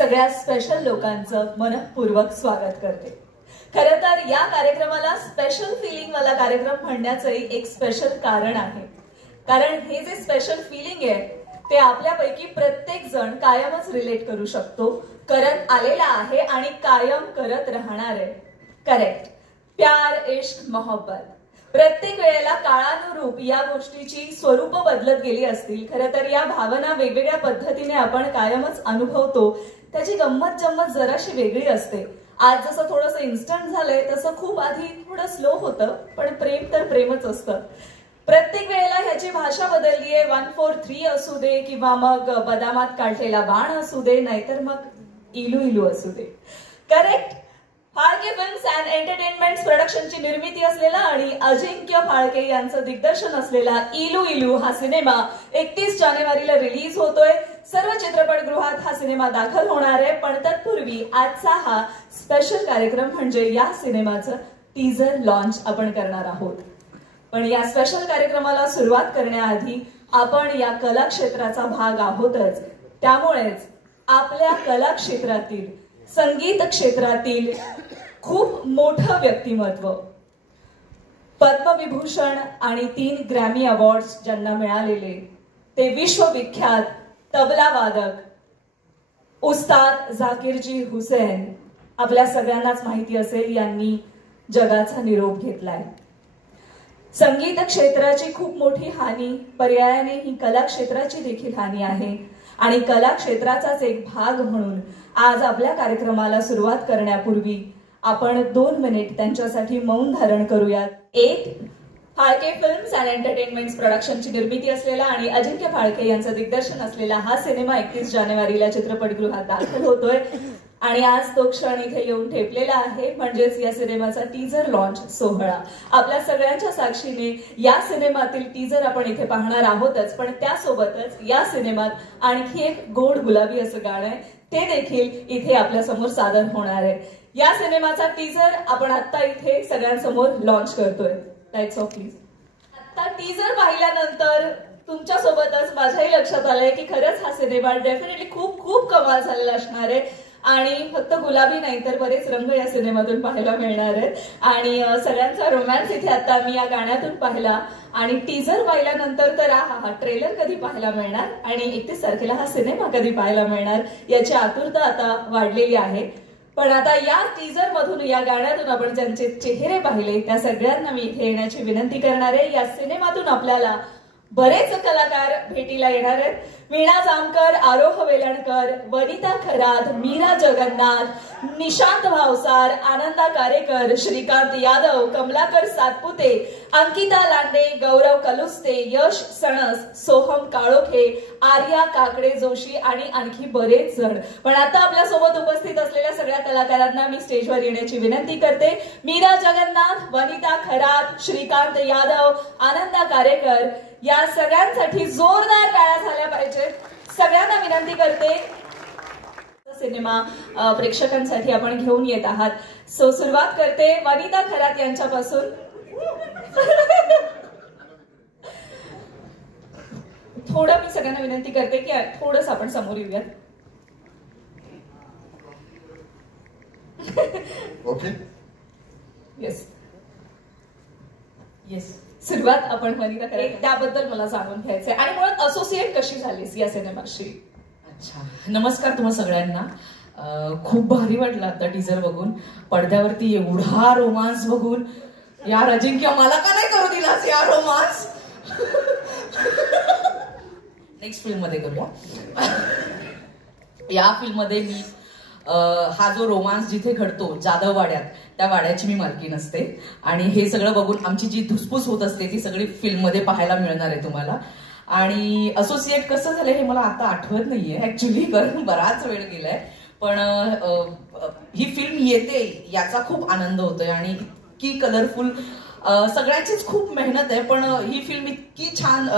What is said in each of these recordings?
सगळ्या स्पेशल लोकांचं मनपूर्वक स्वागत करते। खरं तर या कार्यक्रमाला स्पेशल फिलिंग वाला कार्यक्रम म्हणण्याचंही एक स्पेशल कारण आहे, कारण हे जे स्पेशल फिलिंग आहे ते आपल्यापैकी प्रत्येक जण कायमच रिलेट करू शकतो, करत आलेला आहे आणि कायम करत राहणार आहे। करेक्ट, प्यार, इश्क, मोहब्बत। प्रत्येक वेळेला काळानुरूप या गोष्टीची स्वरूप बदलत गेली असतील। खरं तर या भावना वेगवेगळ्या पद्धतीने आपण कायमच अनुभवतो, त्याची गंमत जम्मत जराशी वेगळी असते। आज जसं थोडंसं इन्स्टंट झालंय तसं खूप आधी थोडं स्लो होतं, पण प्रेम तर प्रेमच असतं। प्रत्येक वेळेला ह्याची भाषा बदलली आहे। 143 असू दे किंवा मग बदामात काढलेला बाण असू दे, नाहीतर मग इलू इलू असू दे। Correct, Phalke films and entertainments प्रोडक्शनची निर्मिती असलेला आणि अजिंक्य फाळके यांचं दिग्दर्शन असलेला इलू इलू हा सिनेमा 31 जानेवारीला रिलीज होतोय। सर्व चित्रपटगृहात हा सिनेमा दाखल होणार आहे, पण तत्पूर्वी आजचा हा स्पेशल कार्यक्रम म्हणजे या सिनेमाचं टीजर लॉन्च आपण करणार आहोत। पण या स्पेशल कार्यक्रमाला सुरुवात करण्याआधी आपण या कला क्षेत्राचा भाग आहोतच, त्यामुळेच आपल्या कला क्षेत्रातील, संगीत क्षेत्रातील खूप मोठं व्यक्तिमत्व, पद्मविभूषण आणि 3 ग्रॅमी अवॉर्ड्स ज्यांना मिळालेले ते विश्वविख्यात तबला वादक उस्ताद झाकीरजी हुसेन, आपल्या सगळ्यांनाच माहिती असेल, यांनी जगाचा निरोप घेतलाय। संगीत क्षेत्राची खूप मोठी हानी, पर्यायाने ही कला क्षेत्राची देखील हानी आहे आणि कला क्षेत्राचाच एक भाग म्हणून आज आपल्या कार्यक्रमाला सुरुवात करण्यापूर्वी आपण 2 मिनिट त्यांच्यासाठी मौन धारण करूयात। एक, फाळके फिल्म्स अँड एंटरटेनमेंट्स प्रोडक्शनची निर्मिती असलेला आणि अजिंक्य फाळके यांचं दिग्दर्शन असलेला हा सिनेमा 31 जानेवारीला चित्रपटगृहात दाखल होतोय आणि आज तो क्षण इथे येऊन ठेपलेला आहे, म्हणजेच या सिनेमाचा टीजर लॉन्च सोहळा। आपल्या सगळ्यांच्या साक्षीने या सिनेमातील टीजर आपण इथे पाहणार आहोतच, पण त्यासोबतच या सिनेमात आणखी एक गोड गुलाबी असं गाणं आहे, ते देखील इथे आपल्या समोर सादर होणार आहे। या सिनेमाचा टीजर आपण आता इथे सगळ्यांसमोर लॉन्च करतोय। Lights of please. आता टीजर पाहिल्यानंतर तुमच्या सोबतच माझ्याही लक्षात आलंय की खरंच हा सिनेमा डेफिनेटली खूप खूप कमाल झालेला असणार आहे आणि फक्त गुलाबी नाही तर बरेच रंग या सिनेमातून पाहायला मिळणार आहेत आणि सगळ्यांचा रोमॅन्स इथे आता मी या गाण्यातून पाहिला आणि टीजर पाहिल्यानंतर तर हा ट्रेलर कधी पाहायला मिळणार आणि 31 तारखेला हा सिनेमा कधी पाहायला मिळणार याची आतुरता आता वाढलेली आहे। पण आता या टीजर मधून, या गाण्यातून आपण ज्यांचे चेहरे पाहिले त्या सगळ्यांना मी इथे येण्याची विनंती करणार आहे। या सिनेमातून आपल्याला बरेच कलाकार भेटीला येणार आहेत। वीणा जामकर, आरोह वेलणकर, वनिता खरात, मीरा जगन्नाथ, निशांत भावसार, आनंदा कारेकर, श्रीकांत यादव, कमलाकर सातपुते, अंकिता लांडे, गौरव कलुस्ते, यश सणस, सोहम काळोखे, आर्या काकडे जोशी आणि आणखी बरेच जण। पण आता आपल्यासोबत उपस्थित असलेल्या सगळ्या कलाकारांना मी स्टेजवर येण्याची विनंती करते। मीरा जगन्नाथ, वनिता खरात, श्रीकांत यादव, आनंदा कारेकर, या सगळ्यांसाठी जोरदार टाळ्या झाल्या पाहिजेत। सगळ्यांना विनंती करते, सिनेमा प्रेक्षकांसाठी आपण घेऊन येत आहात। सो सुरुवात करते वनिता खरात यांच्यापासून। थोडं मी सगळ्यांना विनंती करते की थोडंच आपण समोर येऊयात। ओके, येस येस, सुरुवात आपण वनिता खरात, त्याबद्दल मला जाणून घ्यायचंय आणि मुळात असोसिएट कशी झालीस या सिनेमाशी? अच्छा, नमस्कार तुम्हा सगळ्यांना। खूप भारी वाटलं आता टीजर बघून, पडद्यावरती एवढा रोमांस बघून। यार अजिंक्य, मला का नाही करू दिलास या रोमांस? नेक्स्ट फिल्म मध्ये करूया। या फिल्म मध्ये मी हा जो रोमांस जिथे घडतो जाधव वाड्यात, त्या वाड्याची मी मालकीण असते आणि हे सगळं बघून आमची जी धुसफूस होत असते ती सगळी फिल्म मध्ये पाहायला मिळणार आहे तुम्हाला। आणि असोसिएट कसं झालं हे मला आता आठवत नाहीये ऍक्च्युली, बराच वेळ गेलाय, पण ही फिल्म येते याचा खूप आनंद होतोय आणि इतकी कलरफुल, सगळ्यांचीच खूप मेहनत आहे, पण ही फिल्म इतकी छान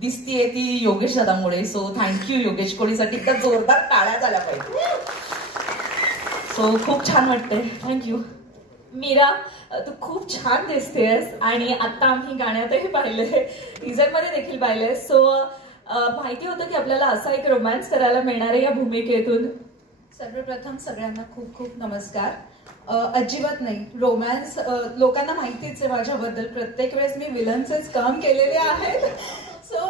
दिसतीये ती योगेश दादामुळे। सो थँक्यू योगेश, कोळीसाठी एकदा जोरदार टाळ्या झाल्या पाहिजे। सो खूप छान वाटतंय, थँक्यू। मीरा, तू खूप छान दिसतेस आणि आता आम्ही गाण्यातही पाहिलंय, टीजर मध्ये देखील पाहिलंय। सो माहिती होतं की आपल्याला असा एक रोमॅन्स करायला मिळणार आहे या भूमिकेतून? सर्वप्रथम सगळ्यांना खूप खूप नमस्कार. अजिबात नाही, रोमॅन्स लोकांना माहितीच आहे माझ्याबद्दल, प्रत्येक वेळेस मी विलनचेच काम केलेले आहेत. सो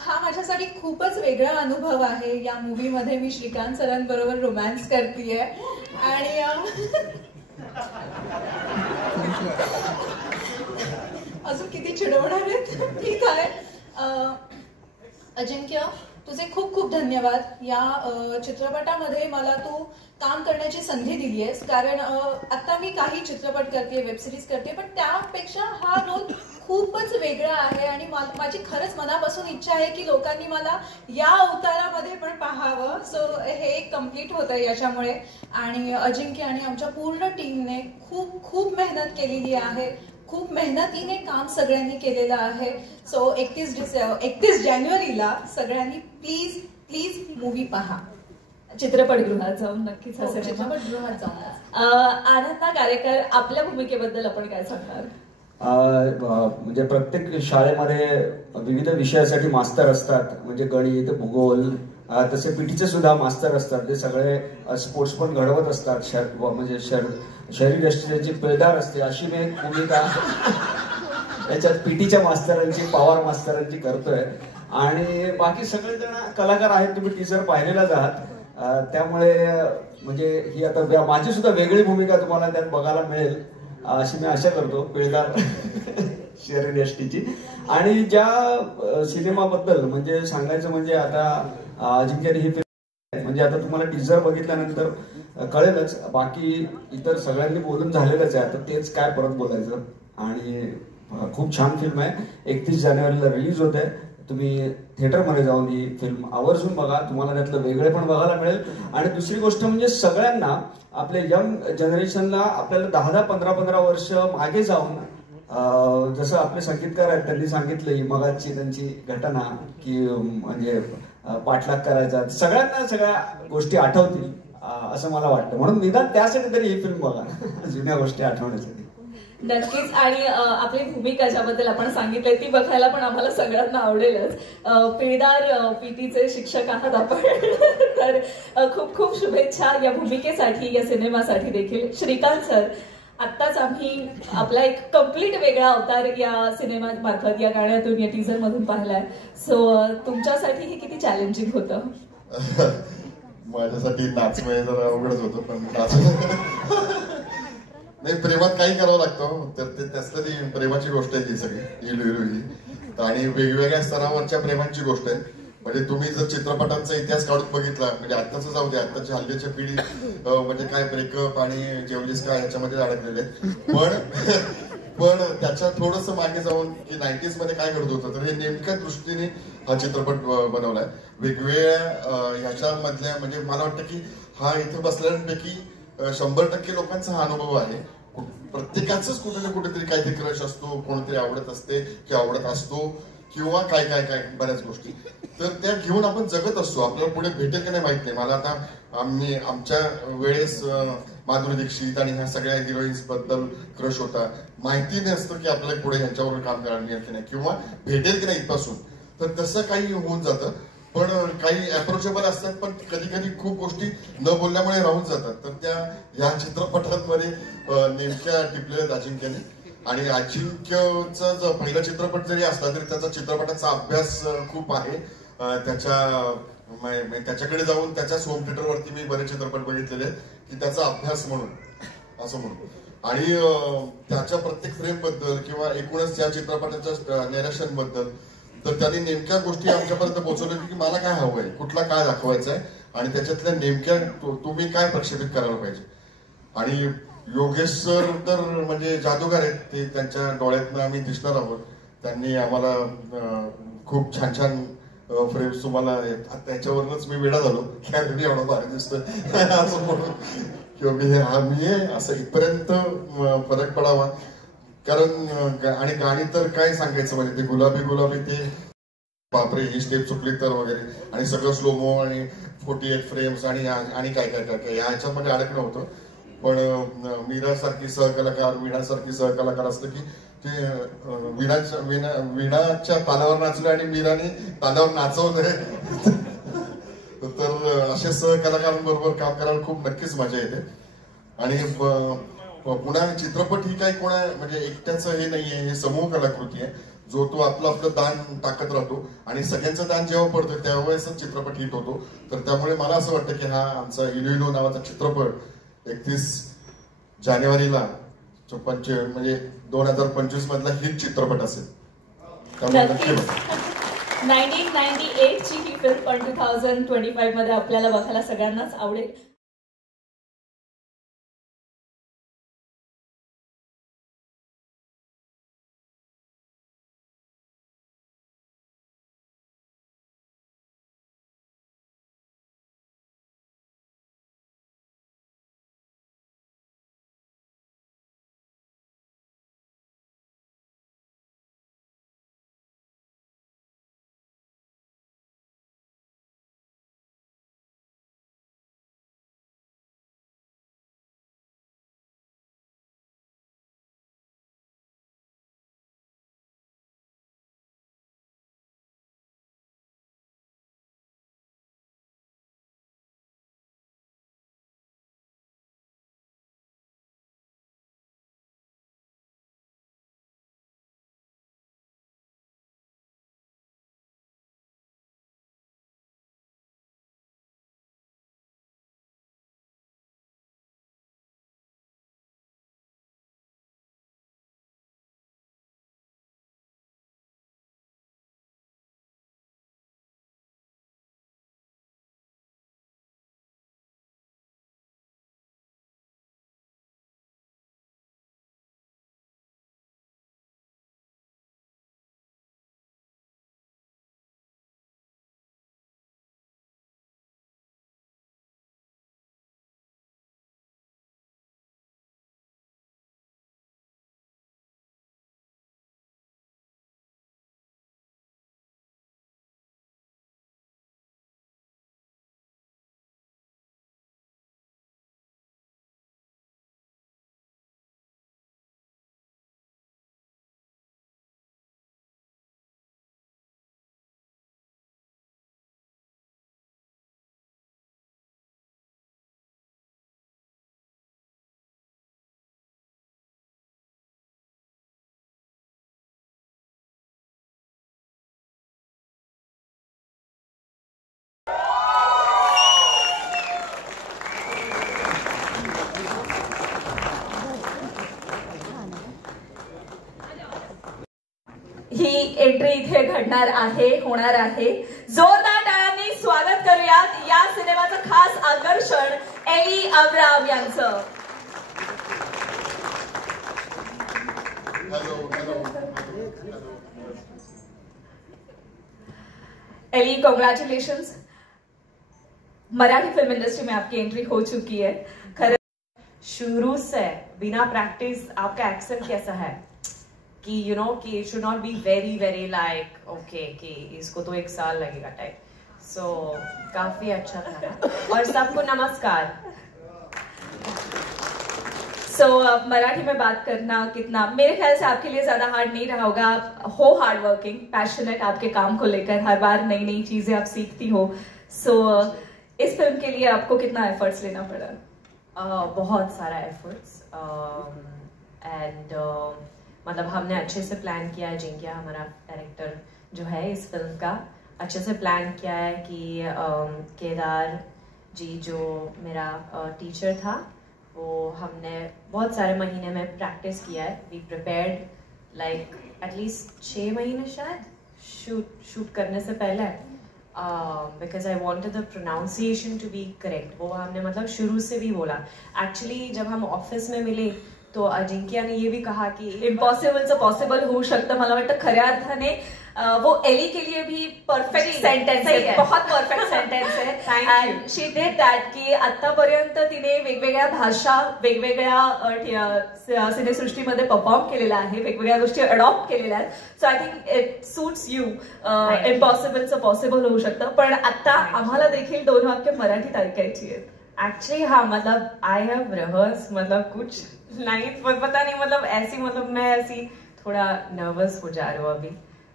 हा माझ्यासाठी खूपच वेगळा अनुभव आहे. या मूवीमध्ये मी श्रीकांत सरांबरोबर रोमॅन्स करतेय आणि अजून किती चिडवणार आहेत. ठीक आहे. अजिंक्य, तुझे खूप खूप धन्यवाद. या चित्रपटामध्ये मला तू काम करण्याची संधी दिली आहेस, कारण आता मी काही चित्रपट करते, वेबसिरीज करते, पण त्यापेक्षा हा रोल खूपच वेगळा आहे आणि माझी खरंच मनापासून इच्छा आहे की लोकांनी मला या अवतारामध्ये पण पाहावं. सो हे कम्प्लीट होतं याच्यामुळे. आणि अजिंक्य आणि आमच्या पूर्ण टीमने खूप खूप मेहनत केलेली आहे. खूप मेहनतीने काम सगळ्यांनी केलेलं आहे. सो 31 जानेवारीला सगळ्यांनी प्लीज प्लीज मूवी पहा. चित्रपटगृहात जाऊन नक्कीच हा सिनेमा. चित्रपटगृहात जाऊन. आनंदा गारेकर, आपल्या भूमिकेबद्दल आपण काय सांगणार? म्हणजे प्रत्येक शाळेमध्ये विविध विषयासाठी मास्तर असतात, म्हणजे गणित, भूगोल, तसे पीटीचे सुद्धा मास्तर असतात. ते सगळे स्पोर्ट्स पण घडवत असतात. म्हणजे शरीर यष्टीची पिळदार असते, अशी मी एक भूमिका याच्यात पीटीच्या मास्तरांची, पवार मास्तरांची करतोय. आणि बाकी सगळेजण कलाकार आहेत, तुम्ही टीचर पाहिलेलाच आहात. त्यामुळे म्हणजे ही आता माझी सुद्धा वेगळी भूमिका तुम्हाला त्यात बघायला मिळेल अशी मी आशा करतो, पिळदार शरीर यष्टीची. आणि ज्या सिनेमाबद्दल म्हणजे सांगायचं म्हणजे आता अजिंक्यने ही फिल्म म्हणजे आता तुम्हाला टीजर बघितल्यानंतर कळेलच, बाकी इतर सगळ्यांनी बोलून झालेलंच आहे. आता तेच काय परत बोलायचं. आणि खूप छान फिल्म आहे. 31 जानेवारीला रिलीज होत आहे. तुम्ही थिएटरमध्ये जाऊन ही फिल्म आवर्जून बघा, तुम्हाला त्यातलं वेगळे पण बघायला मिळेल. आणि दुसरी गोष्ट म्हणजे सगळ्यांना, आपल्या यंग जनरेशनला आपल्याला 10-10, 15-15 वर्ष मागे जाऊन जसं आपले संगीतकार आहेत त्यांनी सांगितलं मगाची त्यांची घटना की म्हणजे पाठलाग करायचा, सगळ्यांना सगळ्या गोष्टी आठवतील असं मला वाटतं. म्हणून निदान त्यासाठी तरी ही फिल्म बघा, जुन्या गोष्टी आठवण्यासाठी. नक्कीच. आणि आपली भूमिका ज्याबद्दल आपण सांगितलंय ती बघायला पण आम्हाला सगळ्यांना आवडेलच. पिळदार पीटीचे शिक्षक आहात आपण, तर खूप खूप शुभेच्छा या भूमिकेसाठी, या सिनेमासाठी देखील. श्रीकांत सर, आत्ताच आम्ही आपला एक कम्प्लीट वेगळा अवतार या सिनेमामार्फत, या गाण्यातून, या टीझर मधून पाहिलाय. सो तुमच्यासाठी हे किती चॅलेंजिंग होतं? माझ्यासाठी नाचणं जरा अवघडच होतं, पण नाही, प्रेमात काही करावं लागतं. तर ते त्यातलं ती प्रेमाची गोष्ट आहे ती सगळी ही. आणि वेगवेगळ्या स्तरावरच्या प्रेमांची गोष्ट आहे. म्हणजे तुम्ही जर चित्रपटांचा इतिहास काढून बघितला, म्हणजे आत्ताच जाऊ दे, आत्ताची हल्लीची पिढी म्हणजे काय ब्रेकअप आणि जेवलीस काय याच्यामध्ये अडकलेले आहेत. पण त्याच्या थोडस मागे जाऊन की 90s मध्ये काय घडत होतं, तर हे नेमक्या दृष्टीने हा चित्रपट बनवलाय. वेगवेगळ्या ह्याच्यामधल्या म्हणजे मला वाटतं की हा इथं बसल्यापैकी 100% लोकांचा हा अनुभव आहे. प्रत्येकाच कुठे ना कुठेतरी काहीतरी क्रश असतो, कोणतरी आवडत असते किंवा आवडत असतो, किंवा काय काय काय बऱ्याच गोष्टी. तर त्या घेऊन आपण जगत असतो. आपल्याला पुढे भेटेल की नाही माहित नाही. मला आता आमच्या वेळेस माधुरी दीक्षित आणि ह्या सगळ्या हिरोईन्स बद्दल क्रश होता. माहिती नसतं की आपल्याला पुढे ह्यांच्यावर काम करायला मिळेल की नाही किंवा भेटेल की नाही इथपासून. तर तसं काही होऊन जातं. पण काही अप्रोचेबल असतात, पण कधी कधी खूप गोष्टी न बोलल्यामुळे राहून जातात. तर त्या या चित्रपटांमध्ये नेमक्या टिपलेल्या आहेत अजिंक्यने. आणि अजिंक्यचा जो पहिला चित्रपट जरी असला तरी त्याचा चित्रपटाचा अभ्यास खूप आहे. त्याच्याकडे जाऊन त्याच्याच होम थिएटरवरती मी बरेच चित्रपट बघितलेले की त्याचा अभ्यास म्हणून असं म्हणून. आणि त्याच्या प्रत्येक फ्रेम बद्दल किंवा एकूणच त्या चित्रपटाच्या नॅरेशन बद्दल तर त्यांनी नेमक्या गोष्टी आमच्यापर्यंत पोहोचवल्या की मला काय हवंय, कुठला काय दाखवायचा आहे आणि त्याच्यातल्या नेमक्या तुम्ही काय प्रक्षेपित करायला पाहिजे. आणि योगेश सर तर म्हणजे जादूगार आहेत. ते त्यांच्या डोळ्यातनं आम्ही दिसणार आहोत. त्यांनी आम्हाला खूप छान छान फ्रेम्स तुम्हाला त्याच्यावरूनच मी वेडा झालो की मी एवढा भारी दिसतोय असं म्हणून किंवा हा मी आहे असं इथपर्यंत फरक पडावा. कारण आणि गाणी तर काय सांगायचं म्हणजे ते गुलाबी गुलाबी ते बापरे ही स्टेप चुकली तर वगैरे आणि सगळं स्लोमो आणि 48 फ्रेम्स आणि काय काय काय काय ह्याच्यामध्ये अडकणं होतं. पण मीरासारखी सहकलाकार, वीणासारखी सहकलाकार असलं की ते वीणाच्या तालावर नाचले आणि मीराने तालावर नाचवलंय. तर अशा सहकलाकारांबरोबर काम करायला खूप नक्कीच मजा येते. आणि पुन्हा चित्रपट ही काही कोणा म्हणजे एकट्याचं हे नाहीये, हे समूह कलाकृती आहे. जो तो आपलं दान टाकत राहतो आणि सगळ्यांचं दान जेव्हा पडतं त्यावेळेस चित्रपट हिट होतो. तर त्यामुळे मला असं वाटतं की हा आमचा इलो इलो नावाचा चित्रपट 31 जानेवारीला म्हणजे 2025 मधला हिट चित्रपट असेल. त्यामुळे नक्की 1998 ची ही फिल्म पण 2025 मध्ये आपल्याला बघायला सगळ्यांनाच आवडेल. ही एंट्री इथे घडणार आहे, होणार आहे. जोरदार टाळ्यांनी स्वागत करूयात या सिनेमाचं खास आकर्षण एली अब्राम यांचं. एली, कॉन्ग्रेचुलेशंस. मराठी फिल्म इंडस्ट्री में आपकी एंट्री हो चुकी है. शुरू से बिना प्रैक्टिस आपका एक्सेंट कैसा है कि यू नो कि it should not be very very like okay कि इसको तो 1 साल लगेगा टाइप. सो काफी अच्छा था. और सबको नमस्कार. मराठी में बात करना कितना मेरे ख्याल से आपके लिए ज्यादा हार्ड नहीं रहा होगा. आप हो हार्ड वर्किंग, पैशनेट आपके काम को लेकर, हर बार नई नई चीजें आप सीखती हो. इस फिल्म के लिए आपको कितना एफर्ट्स लेना पड़ा? बहुत सारा एफर्ट्स. एंड मतलब हमने अच्छे से प्लान किया है. जिंकिया हमारा डायरेक्टर जो है इस फिल्म का, अच्छे से प्लान किया है कि केदार जी जो मेरा टीचर था वो हमने बहुत सारे महीने में प्रैक्टिस किया है. वी प्रिपेयर्ड लाइक एटलीस्ट 6 महीने शायद शूट करने से पहले, because I wanted the pronunciation to be correct. वो हमने मतलब शुरू से भी बोला. एक्चुअली जब हम ऑफिस में मिले तो अजिंक्य ने ये भी कहा कि इम्पॉसिबलचं पॉसिबल होऊ शकतं. मला वाटतं खऱ्या अर्थाने वो एली के लिए भी परफेक्ट सेंटेन्स है, बहुत परफेक्ट सेंटेन्स है. एंड शी डिड दॅट की आतापर्यंत तिने वेगवेगळ्या भाषा वेगवेगळ्या सिनेसृष्टीमध्ये परफॉर्म केलेल्या आहे, वेगवेगळ्या गोष्टी अडॉप्ट केलेल्या आहेत. So I think it suits you. इम्पॉसिबलचं पॉसिबल होऊ शकतं. पण आता आम्हाला देखील 2 वाक्य मराठीत ऐकायची आहेत. एक्चुअली हाँ मतलब आई हैव रिहर्स मतलब कुछ लाइन पता नहीं मतलब ऐसी मतलब मैं ऐसी थोड़ा नर्वस हो जा रही हूँ अभी.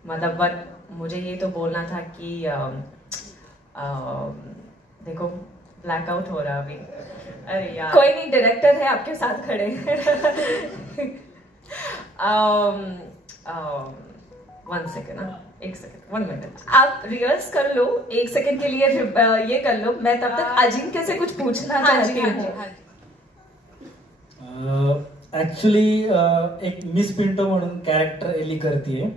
मतलब बट मुझे ये तो बोलना था कि देखो ब्लैकआउट हो रहा अभी, अरे यार कोई नहीं, डायरेक्टर है आपके साथ खड़े। वन सेकेंड, एक सेकेंड, 1 मिनट। आप रिहर्स कर लो 1 सेकंड के लिए, ये कर लो, मैं तब तक अजिंक्य से कुछ पूछना चाहती हूँ। ऍक्च्युली एक मिस पिंटो म्हणून कॅरेक्टर एली करतीये,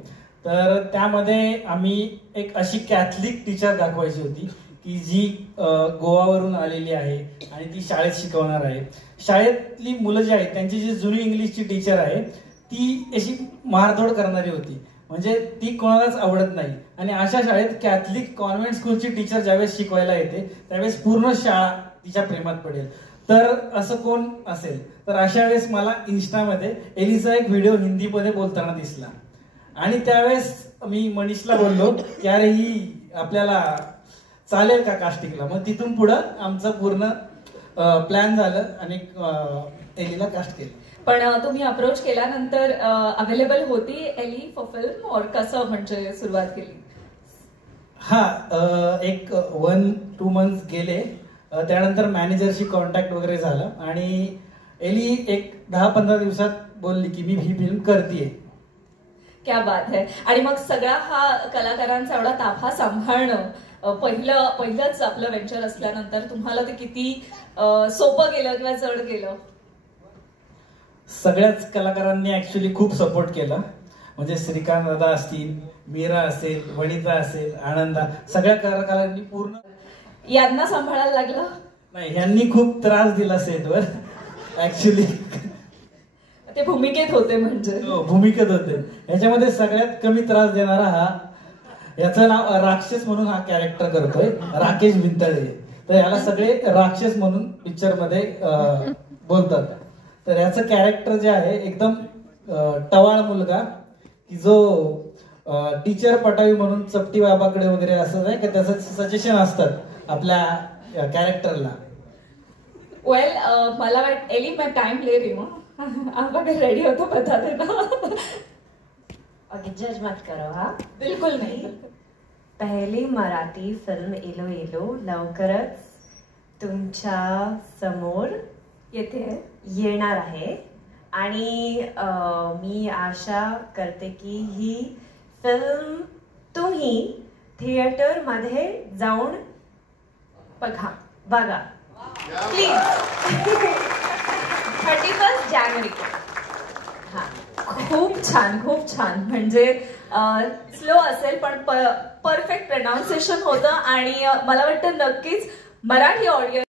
तर त्यामध्ये आम्ही एक अशी कॅथलिक टीचर दाखवायची होती की जी गोवावरून आलेली आहे आणि ती शाळेत शिकवणार आहे. शाळेतली मुलं जी आहेत त्यांची जी जुनी इंग्लिशची टीचर आहे ती अशी मारधोड करणारी होती, म्हणजे ती कोणालाच आवडत नाही. आणि अशा शाळेत कॅथलिक कॉन्व्हेंट स्कूलची टीचर ज्यावेळेस शिकवायला येते त्यावेळेस पूर्ण शाळा तिच्या प्रेमात पडेल. तर असं कोण असेल, तर अशा वेळेस मला इन्स्टामध्ये एलीचा एक व्हिडिओ हिंदीमध्ये बोलताना दिसला आणि त्यावेळेस मी मनीषला बोललो की अरे ही आपल्याला चालेल का कास्टिंगला. मग तिथून पुढं आमचं पूर्ण प्लॅन झालं आणि एलीला कास्ट केलं. पण तुम्ही अप्रोच केल्यानंतर अवेलेबल होती एली फॉर फिल्म, और कसं म्हणजे सुरुवात केली? हा, एक 1-2 मंथ्स गेले, त्यानंतर मॅनेजरशी कॉन्टॅक्ट वगैरे झालं आणि एली एक 10-15 दिवसात बोलली की मी ही फिल्म करतेय. क्या बात है. आणि मग सगळा हा कलाकारांचा एवढा ताफा सांभाळणं पहिलंच आपलं वेंचर असल्यानंतर तुम्हाला ते किती सोपं गेलं किंवा जड गेलं? सगळ्याच कलाकारांनी ऍक्च्युली खूप सपोर्ट केला, म्हणजे श्रीकांत दादा असतील, मीरा असेल, वनिता असेल, आनंदा, सगळ्या कलाकारांनी पूर्ण. यांना सांभाळायला लागलं? नाही, यांनी खूप त्रास दिला सेटवर ऍक्च्युली. ते भूमिकेत होते म्हणजे? भूमिकेत होते. ह्याच्यामध्ये सगळ्यात कमी त्रास देणारा हा, याचं नाव राक्षस म्हणून हा कॅरेक्टर करतोय, राकेश विंतळे. तर याला सगळे राक्षस म्हणून पिक्चर मध्ये बोलतात. तर याचं कॅरेक्टर जे आहे एकदम टवाळ मुलगा की जो टीचर पटावी म्हणून चपटी बाबाकडे वगैरे असं नाही का त्याचं सजेशन असतात आपल्या कॅरेक्टरला. वेल, मला वाटतं एली मैं टाइम ले रही हूँ, आप अगर रेडी हो तो बता देना. ओके, जज मत करो. हा, बिलकुल नाही. पहिली मराठी फिल्म एलो एलो लवकरच तुमच्या समोर येणार आहे आणि मी आशा करते की ही फिल्म तुम्ही थिएटर मध्ये जाऊन बघा प्लीज. 31 जानेवारी. हा, खूप छान. म्हणजे स्लो असेल पण परफेक्ट प्रोनाउन्सिएशन होतं आणि मला वाटतं नक्कीच मराठी ऑडियन्स